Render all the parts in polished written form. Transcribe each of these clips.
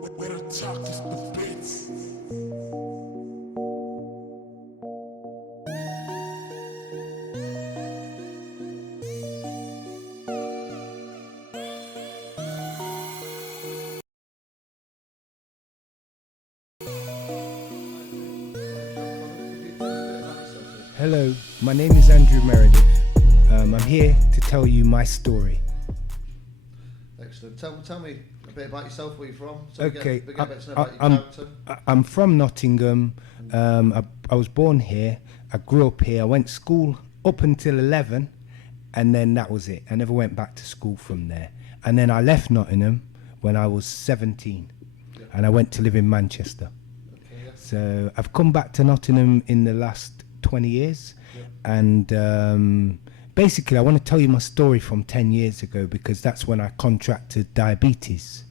Merradith the beats. Hello, my name is Andrew Merradith. I'm here to tell you my story. Excellent. Tell me a bit about yourself, where you're from. So Okay, we get a bit to know about your character. I'm from Nottingham. I was born here. I grew up here. I went to school up until 11, and then that was it. I never went back to school from there. And then I left Nottingham when I was 17, and I went to live in Manchester. Okay, yeah. So I've come back to Nottingham in the last 20 years, and basically I want to tell you my story from 10 years ago, because that's when I contracted diabetes.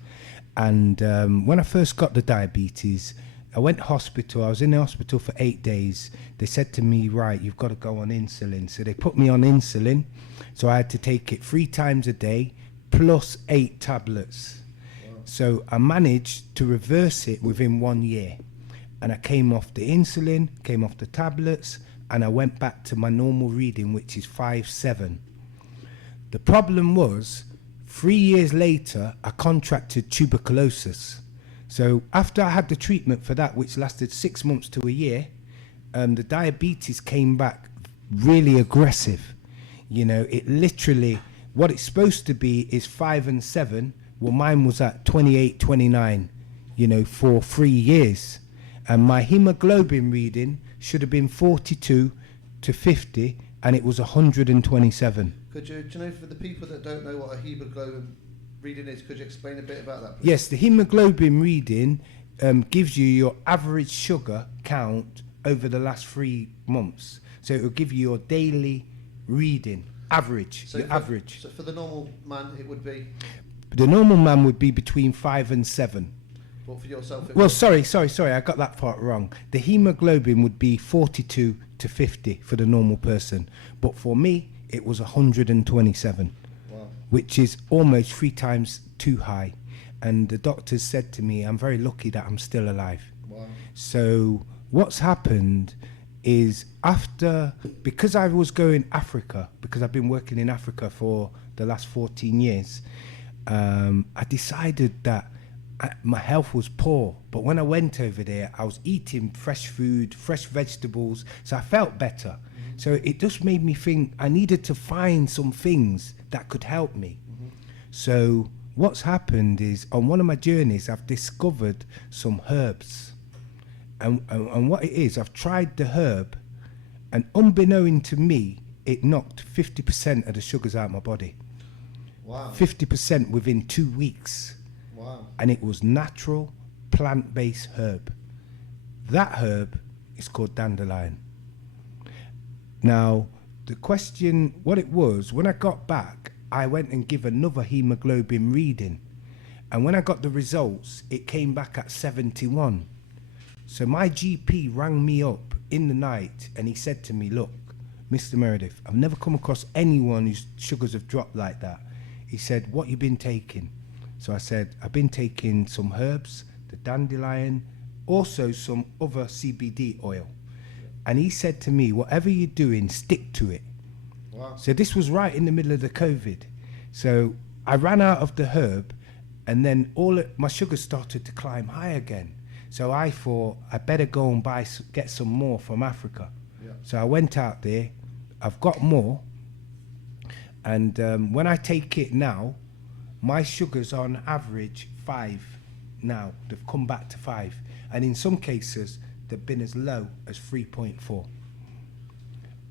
And when I first got the diabetes, I went to hospital. I was in the hospital for 8 days. They said to me, right, you've got to go on insulin. So they put me on insulin. So I had to take it 3 times a day plus 8 tablets. Wow. So I managed to reverse it within 1 year. And I came off the insulin, came off the tablets, and I went back to my normal reading, which is 5/7. The problem was, 3 years later, I contracted tuberculosis. So after I had the treatment for that, which lasted 6 months to a year, the diabetes came back really aggressive. You know, it literally, what it's supposed to be is 5 and 7. Well, mine was at 28, 29, you know, for 3 years. And my hemoglobin reading should have been 42 to 50, and it was 127. Do you know, for the people that don't know what a hemoglobin reading is, could you explain a bit about that, please? Yes, the hemoglobin reading gives you your average sugar count over the last 3 months. So it will give you your daily reading, average, So your average. So for the normal man, it would be. The normal man would be between 5 and 7. But for yourself, it Well, would. sorry, I got that part wrong. The hemoglobin would be 42 to 50 for the normal person. But for me, it was 127, Wow. which is almost 3 times too high. And the doctors said to me, I'm very lucky that I'm still alive. Wow. So what's happened is, because I was going Africa, because I've been working in Africa for the last 14 years, I decided that my health was poor. But when I went over there, I was eating fresh food, fresh vegetables, so I felt better. So it just made me think I needed to find some things that could help me. So what's happened is, on one of my journeys, I've discovered some herbs. And what it is, I've tried the herb, and unbeknown to me, it knocked 50% of the sugars out of my body. Wow. 50% within 2 weeks. Wow. And it was natural, plant-based herb. That herb is called dandelion. Now, the question, what it was, when I got back, I went and give another hemoglobin reading. And when I got the results, it came back at 71. So my GP rang me up in the night, and he said to me, look, Mr. Merradith, I've never come across anyone whose sugars have dropped like that. He said, what you been taking? So I said, I've been taking some herbs, the dandelion, also some other CBD oil. And he said to me, whatever you're doing, stick to it. Wow. So this was right in the middle of the COVID. So I ran out of the herb, and then my sugars started to climb high again. So I thought I better go and get some more from Africa. Yeah. So I went out there, I've got more, and when I take it now, my sugars are on average 5 now. They've come back to 5. And in some cases, they've been as low as 3.4.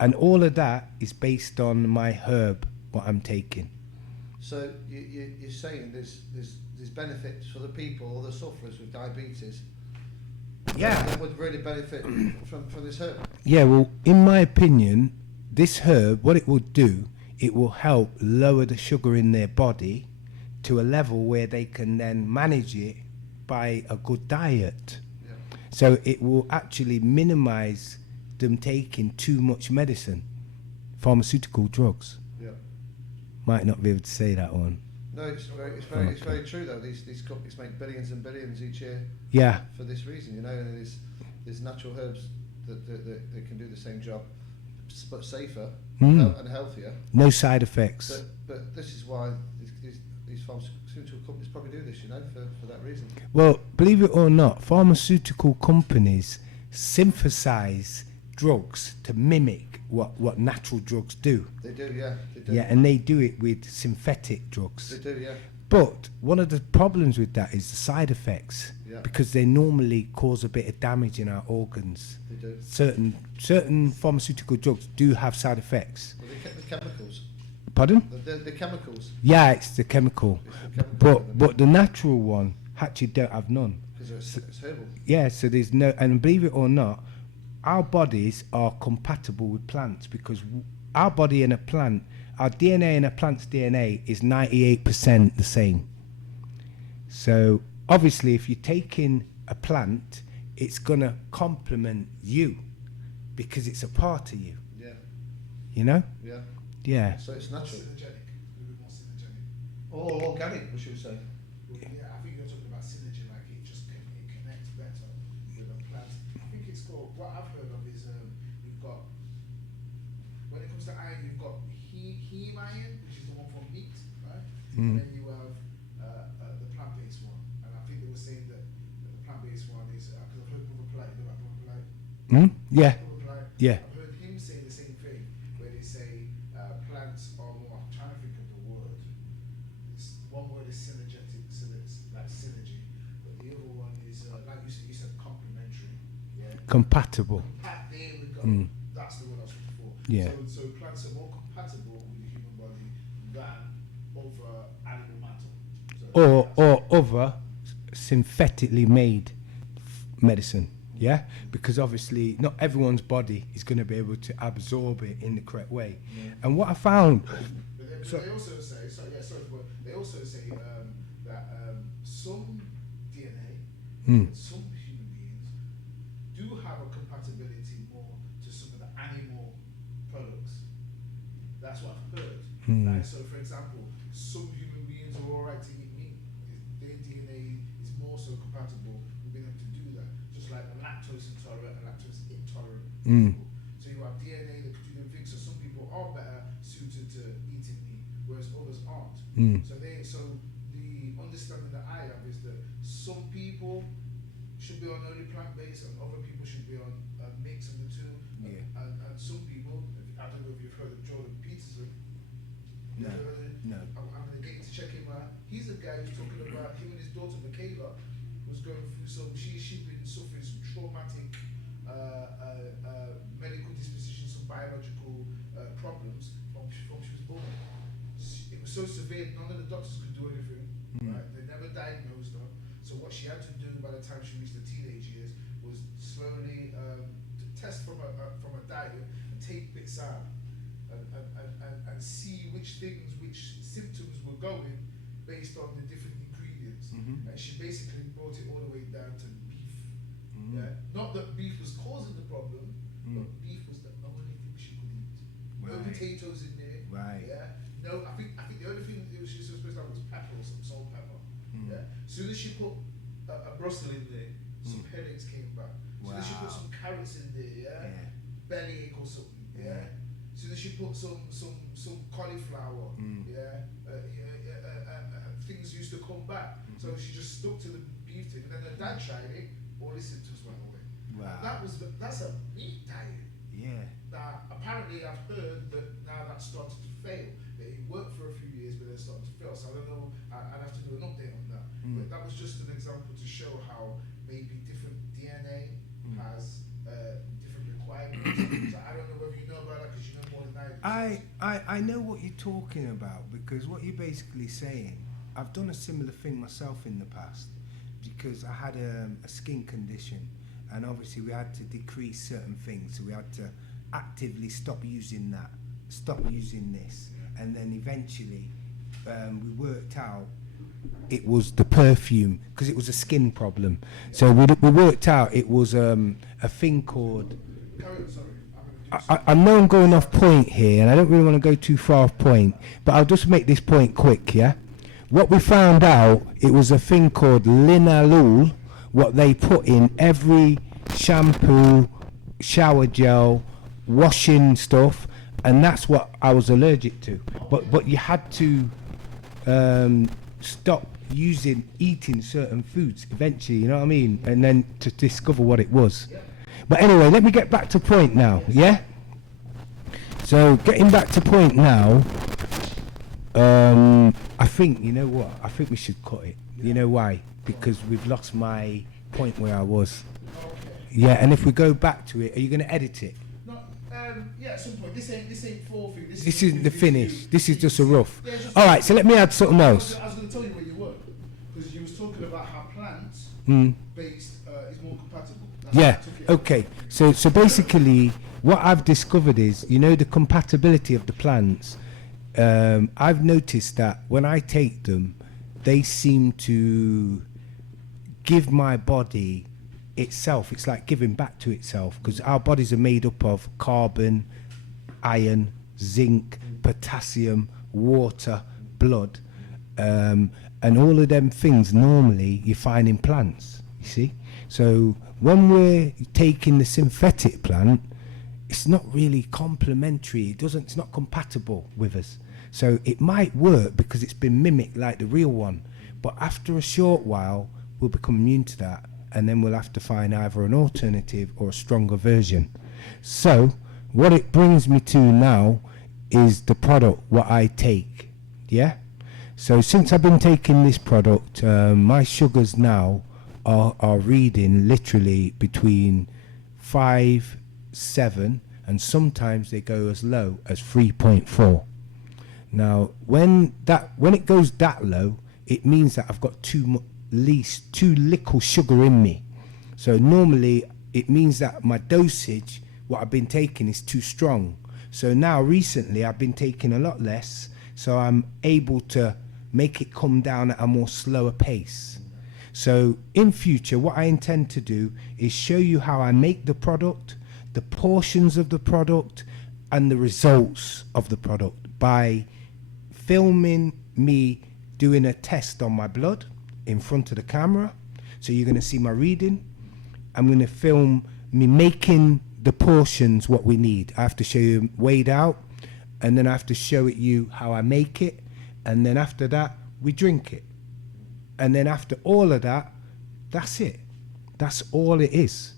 And all of that is based on my herb, what I'm taking. So you're saying there's benefits for the people or the sufferers with diabetes. Yeah. That would really benefit from this herb. Yeah, well, in my opinion, this herb, what it will do, it will help lower the sugar in their body to a level where they can then manage it by a good diet. Yeah. So it will actually minimize them taking too much medicine, pharmaceutical drugs. Yeah. Might not be able to say that one. No, it's very true though. These companies make billions and billions each year. Yeah. For this reason, you know, and there's natural herbs that can do the same job, but safer and healthier. No side effects. But this is why these pharmaceutical companies probably do this, you know, for that reason. Well, believe it or not, pharmaceutical companies synthesize drugs to mimic what natural drugs do. They do, yeah. They do. Yeah, and they do it with synthetic drugs. They do, yeah. But one of the problems with that is the side effects, because they normally cause a bit of damage in our organs. They do. Certain pharmaceutical drugs do have side effects. Well, the chemicals. Pardon? The chemicals. Yeah, it's the chemical. But the natural one actually don't have none. Because it's herbal. Yeah, so there's no, and believe it or not, our bodies are compatible with plants, because our body and a plant, our DNA and a plant's DNA is 98% the same. So obviously if you're taking a plant, it's going to complement you because it's a part of you. Yeah. You know? Yeah. Yeah. So it's natural. Synergetic. A little bit more synergetic. Or organic, we should say. Well, yeah, I think you're talking about synergy, like it connects better with a plant. I think it's called, what I've heard of is you've got, when it comes to iron, you've got heme iron, which is the one from meat, right? And then you have the plant-based one. And I think they were saying that the plant-based one is, because I've heard Brother Polite, you know about Brother Polite? Yeah. Brother Polite, Yeah. I've heard him say the same thing, where they say plants are more, I'm trying to think of the word. One word is synergetic, like synergy, but the other one is like you said complementary. Yeah. Compatible. There we go. That's the word I was looking for. Yeah. So plants are more compatible with the human body than over animal matter. Or other synthetically made medicine. Yeah, because obviously not everyone's body is going to be able to absorb it in the correct way. And what I found, But they also say, they also say that some DNA, some human beings do have a compatibility more to some of the animal products. That's what I've heard. Like, so, for example, some human beings are alright to eat meat. Their DNA is more so compatible with being able to do that. Just like a lactose intolerant and lactose intolerant people. So you have DNA that could do them things. So some people are better suited to eating meat, whereas others aren't. So the understanding that I have is that some people should be on only plant-based and other people should be on a mix of the two. Yeah. And some people, I don't know if you've heard of Jordan Peterson. No. No. I'm going to get you to check him out. He's a guy who's talking about him and his daughter Michaela was going through some. She'd been suffering some traumatic medical dispositions, some biological problems from she was born. It was so severe, none of the doctors could do anything. Right? They never diagnosed her. So what she had to do by the time she reached the teenage years was slowly test from a diet and take bits out and see which symptoms were going based on the different ingredients. And she basically brought it all the way down to beef. Yeah? Not that beef was causing the problem, but beef was the only thing she could eat. No potatoes in there. Right. Yeah. No, I think the only thing she was supposed to have was pepper or some salt pepper. Yeah. As soon as she put a Brussels in there, some headaches came back. As soon as she put some carrots in there, bellyache or something. Yeah. As soon as she put some cauliflower, things used to come back. So she just stuck to the beef thing, and then her dad tried it, all his symptoms went away. Wow. That's a meat diet. Yeah. Now, apparently I've heard that now that's started to fail. That it worked for a few years, but then started to fail. So I don't know, I'd have to do an update on that. But that was just an example to show how maybe different DNA has different requirements. So I don't know whether you know about that, because you know more than I do. I know what you're talking about, because what you're basically saying, I've done a similar thing myself in the past, because I had a skin condition, and obviously we had to decrease certain things, so we had to actively stop using this, and then eventually we worked out it was the perfume, because it was a skin problem. So we worked out it was a thing called, I know I'm going off point here, and I don't really want to go too far off point, but I'll just make this point quick, yeah? what we found out, it was a thing called linalool, what they put in every shampoo, shower gel, washing stuff, and that's what I was allergic to. But you had to stop eating certain foods eventually, you know what I mean? And then to discover what it was. But anyway, let me get back to point now, yeah? So getting back to point now, I think, you know what, I think we should cut it. You know why? Because we've lost my point where I was. Yeah, and if we go back to it, are you going to edit it? No, yeah, at some point. This ain't full thing. This isn't the finish. This is just a rough. Yeah, just All right, so let me add something else. I was going to tell you where you were, because you was talking about how plants based is more compatible. That's Yeah, why I took it. okay. So basically, what I've discovered is, you know, the compatibility of the plants. I've noticed that when I take them, they seem to give my body itself. It's like giving back to itself, because our bodies are made up of carbon, iron, zinc, potassium, water, blood, and all of them things normally you find in plants, you see. So when we're taking the synthetic plant, it's not really complementary. It's not compatible with us. So it might work because it's been mimicked like the real one, but after a short while we'll become immune to that, and then we'll have to find either an alternative or a stronger version. So what it brings me to now is the product what I take. Yeah, so since I've been taking this product, my sugars now are reading literally between 5, 7, and sometimes they go as low as 3.4. Now when it goes that low, it means that I've got at least too little sugar in me. So normally it means that my dosage, what I've been taking, is too strong. So now recently I've been taking a lot less, so I'm able to make it come down at a more slower pace. So in future, what I intend to do is show you how I make the product, the portions of the product, and the results of the product by filming me doing a test on my blood in front of the camera. So you're going to see my reading. I'm going to film me making the portions what we need. I have to show you weighed out, and then I have to show it you how I make it, and then after that we drink it, and then after all of that, that's it. That's all it is,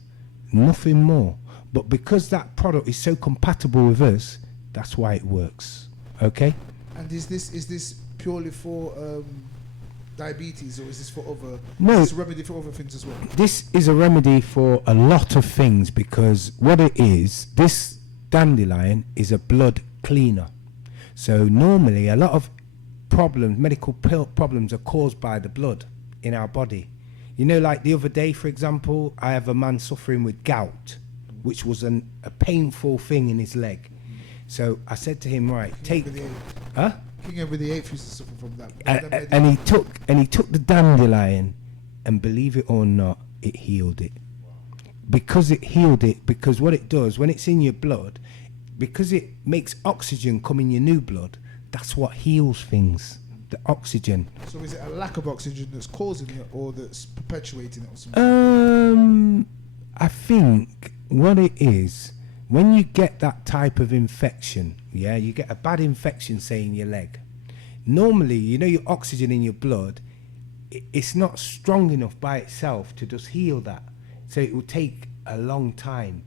nothing more. But because that product is so compatible with us, that's why it works. Okay. And is this purely for diabetes, or is this for other? No. Is this a remedy for other things as well? This is a remedy for a lot of things, because what it is, this dandelion is a blood cleaner. So normally a lot of problems, medical problems, are caused by the blood in our body. You know, like the other day, for example, I have a man suffering with gout, which was a painful thing in his leg. So I said to him, right, take, huh? King Henry VIII used to suffer from that. And he took the dandelion, and believe it or not, it healed it. Because it healed it, because what it does when it's in your blood, because it makes oxygen come in your new blood, that's what heals things, the oxygen. So is it a lack of oxygen that's causing it, or that's perpetuating it, or something? I think what it is, when you get that type of infection, yeah, you get a bad infection, say in your leg. Normally, you know, your oxygen in your blood, it's not strong enough by itself to just heal that. So it will take a long time.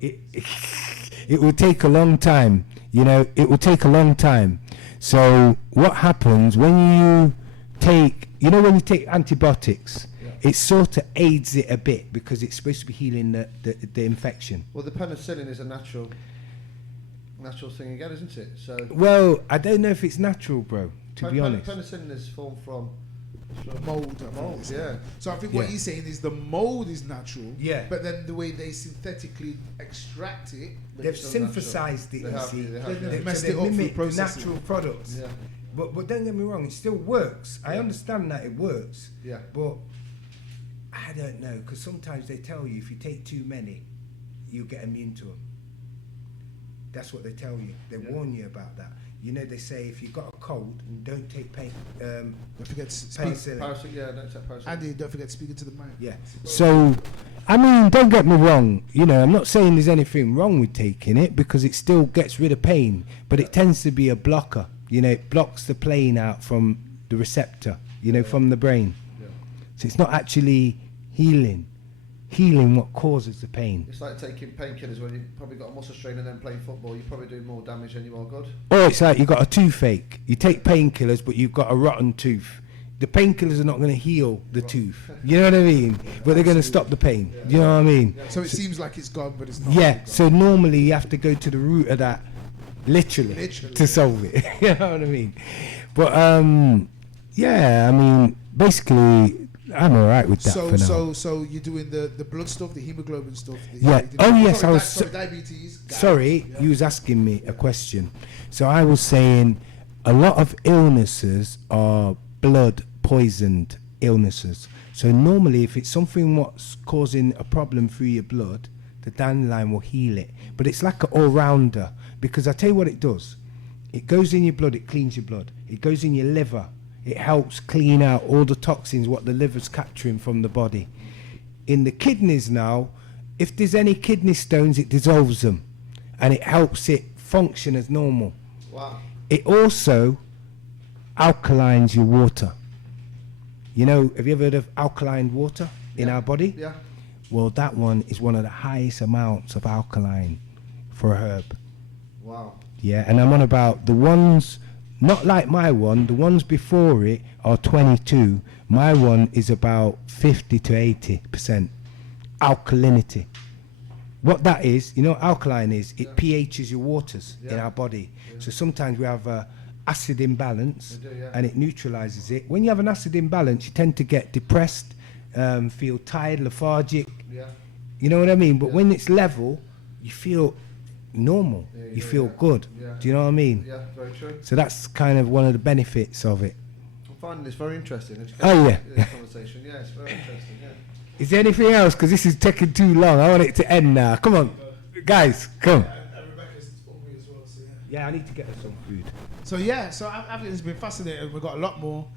It will take a long time. You know, it will take a long time. So what happens when you take, you know, when you take antibiotics, it sort of aids it a bit because it's supposed to be healing the infection. Well, the penicillin is a natural thing again, isn't it? So. Well, I don't know if it's natural, bro. To be honest. Penicillin is formed from mold. Yeah. So I think what he's saying is the mold is natural. Yeah. But then the way they synthetically extract it, They've synthesized it. They've messed it up through mimic processing. natural products. Yeah. But don't get me wrong, it still works. I understand that it works. Yeah. But I don't know, because sometimes they tell you if you take too many, you'll get immune to them. That's what they tell you. They warn you about that. You know, they say if you've got a cold, don't take Don't forget to speak. penicillin. don't take paracetamol. Andy, don't forget to speak into the mic. Yeah. So, I mean, don't get me wrong. You know, I'm not saying there's anything wrong with taking it because it still gets rid of pain, but it tends to be a blocker. You know, it blocks the pain out from the receptor, you know, from the brain. Yeah. So it's not actually healing what causes the pain. It's like taking painkillers when you've probably got a muscle strain and then playing football. You're probably doing more damage than you are good. Or it's like you've got a toothache. You take painkillers, but you've got a rotten tooth. The painkillers are not going to heal the tooth. You know what I mean? But they're going to stop the pain. Yeah. You know what I mean? So it seems like it's gone, but it's not. Yeah. really gone. So normally you have to go to the root of that, literally. To solve it. You know what I mean? But yeah, I mean, basically, I'm alright with that for now. So you're doing the blood stuff, the hemoglobin stuff. Yeah. Oh yes, sorry, I was. sorry, diabetes. Sorry, Yeah. you was asking me a question. So I was saying, a lot of illnesses are blood poisoned illnesses. So normally, if it's something what's causing a problem through your blood, the dandelion will heal it. But it's like an all-rounder, because I tell you what it does. It goes in your blood, it cleans your blood. It goes in your liver. It helps clean out all the toxins what the liver's capturing from the body. In the kidneys now, if there's any kidney stones, it dissolves them and it helps it function as normal. Wow. It also alkalines your water. You know, have you ever heard of alkaline water in our body? Yeah. Well, that one is one of the highest amounts of alkaline for a herb. Wow. Yeah, and I'm on about the ones, not like my one, the ones before it are 22. My one is about 50 to 80% alkalinity. What that is, you know what alkaline is? It pHs your waters in our body. So sometimes we have a acid imbalance We do, yeah. and it neutralizes it. When you have an acid imbalance, you tend to get depressed, feel tired, lethargic. Yeah. You know what I mean? But when it's level, you feel normal. Yeah, You do, feel yeah. good. Yeah. Do you know what I mean? Yeah, very true. So that's kind of one of the benefits of it. I'm finding this very interesting. Oh, yeah. This conversation. Yeah, it's very interesting. Yeah. Is there anything else? Because this is taking too long. I want it to end now. Come on, guys, come. And Rebecca's hungry as well. So yeah. Yeah, I need to get her some food. So yeah, so I think it's been fascinating. We've got a lot more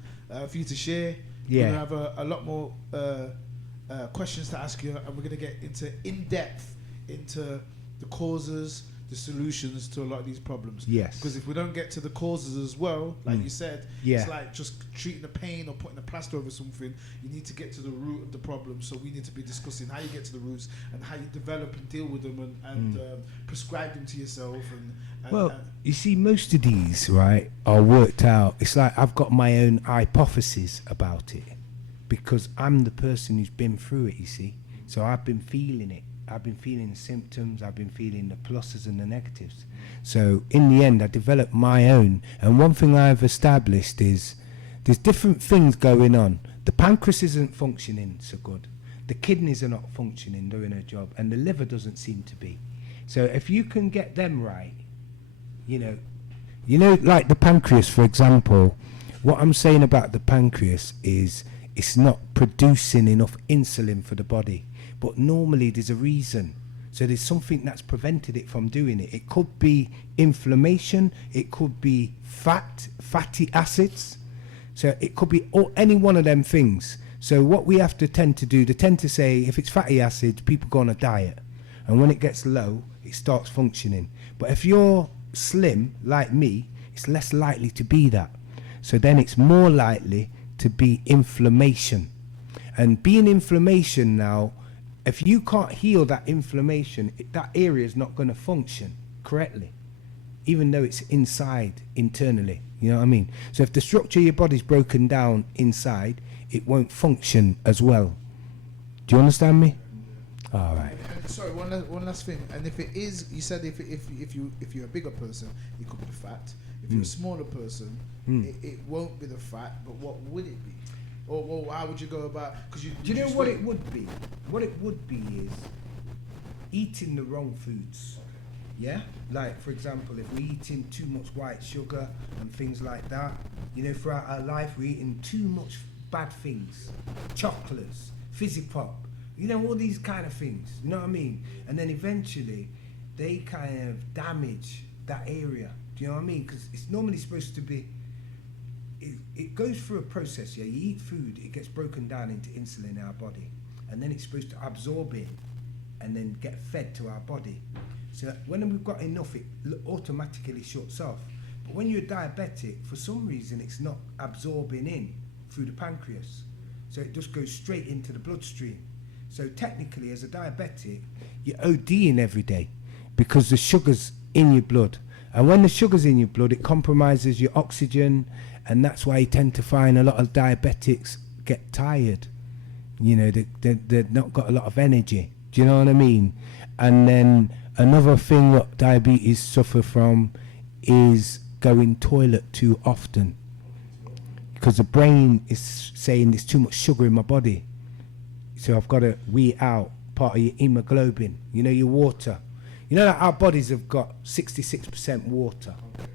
for you to share. Yeah. We're gonna have a lot more questions to ask you, and we're gonna get into in depth into the causes, the solutions to a lot of these problems. Yes. Because if we don't get to the causes as well, like you said, Yeah. it's like just treating the pain or putting a plaster over something. You need to get to the root of the problem. So we need to be discussing how you get to the roots and how you develop and deal with them and prescribe them to yourself. And Well, you see, most of these, right, are worked out. It's like I've got my own hypothesis about it because I'm the person who's been through it, you see. So I've been feeling it. I've been feeling the symptoms. I've been feeling the pluses and the negatives. So in the end, I developed my own. And one thing I've established is there's different things going on. The pancreas isn't functioning so good. The kidneys are not functioning, doing their job. And the liver doesn't seem to be. So if you can get them right, you know, like the pancreas, for example, what I'm saying about the pancreas is it's not producing enough insulin for the body. But normally there's a reason. So there's something that's prevented it from doing it. It could be inflammation. It could be fatty acids. So it could be any one of them things. So what we have to tend to do, they tend to say if it's fatty acids, people go on a diet. And when it gets low, it starts functioning. But if you're slim, like me, it's less likely to be that. So then it's more likely to be inflammation. And being inflammation now, if you can't heal that inflammation, that area is not going to function correctly, even though it's inside, internally. You know what I mean? So if the structure of your body's broken down inside, it won't function as well. Do you understand me? All right. Sorry, one last thing. And if it is, you said if you're a bigger person, it could be the fat. If you're a smaller person, it won't be the fat. But what would it be? Or how would you go about? Because Do you know what it would be? What it would be is eating the wrong foods. Yeah? Like, for example, if we're eating too much white sugar and things like that, you know, throughout our life, we're eating too much bad things. Chocolates, fizzy pop, you know, all these kind of things. You know what I mean? And then eventually, they kind of damage that area. Do you know what I mean? Because it's normally supposed to be, it goes through a process, yeah? You eat food, it gets broken down into insulin in our body, and then it's supposed to absorb it and then get fed to our body. So when we've got enough, it automatically shuts off. But when you're diabetic, for some reason, it's not absorbing in through the pancreas. So it just goes straight into the bloodstream. So technically, as a diabetic, you're ODing every day because the sugar's in your blood. And when the sugar's in your blood, it compromises your oxygen, and that's why you tend to find a lot of diabetics get tired. You know, they've not got a lot of energy. Do you know what I mean? And then another thing that diabetes suffer from is going toilet too often, because the brain is saying there's too much sugar in my body, so I've got to wee out part of your hemoglobin, you know, your water. You know that our bodies have got 66% water. Okay.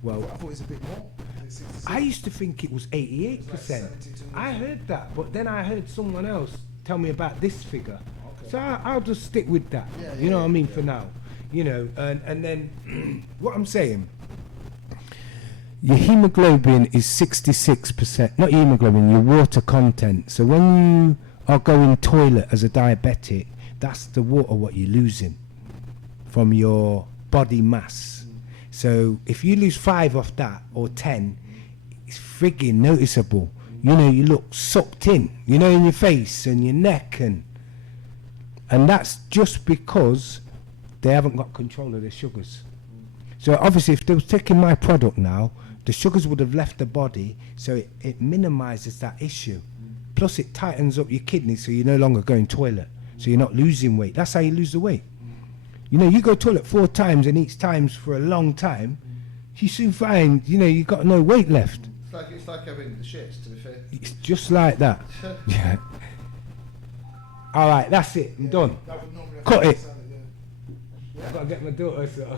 Well, I thought it was a bit more. Like 66. I used to think it was 88%. It's like 72. I heard that, but then I heard someone else tell me about this figure. Okay. So I'll just stick with that. Yeah, You know what I mean, yeah. for now. You know, and then what I'm saying, your hemoglobin is 66%, not your hemoglobin, your water content. So when you are going toilet as a diabetic, that's the water what you're losing from your body mass. So if you lose 5 off that, or 10, it's frigging noticeable. You know, you look sucked in, you know, in your face and your neck, and that's just because they haven't got control of their sugars. So obviously, if they was taking my product now, the sugars would have left the body, so it minimises that issue. Plus, it tightens up your kidneys, so you're no longer going toilet, so you're not losing weight. That's how you lose the weight. You know, you go toilet 4 times, and each time's for a long time, you soon find, you know, you've got no weight left. It's like having the shits, to be fair. It's just like that. Yeah. All right, that's it. I'm done. That would normally have Cut to it. sound like, yeah. I've got to get my daughter. So So, do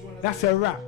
you wanna that's do- a wrap.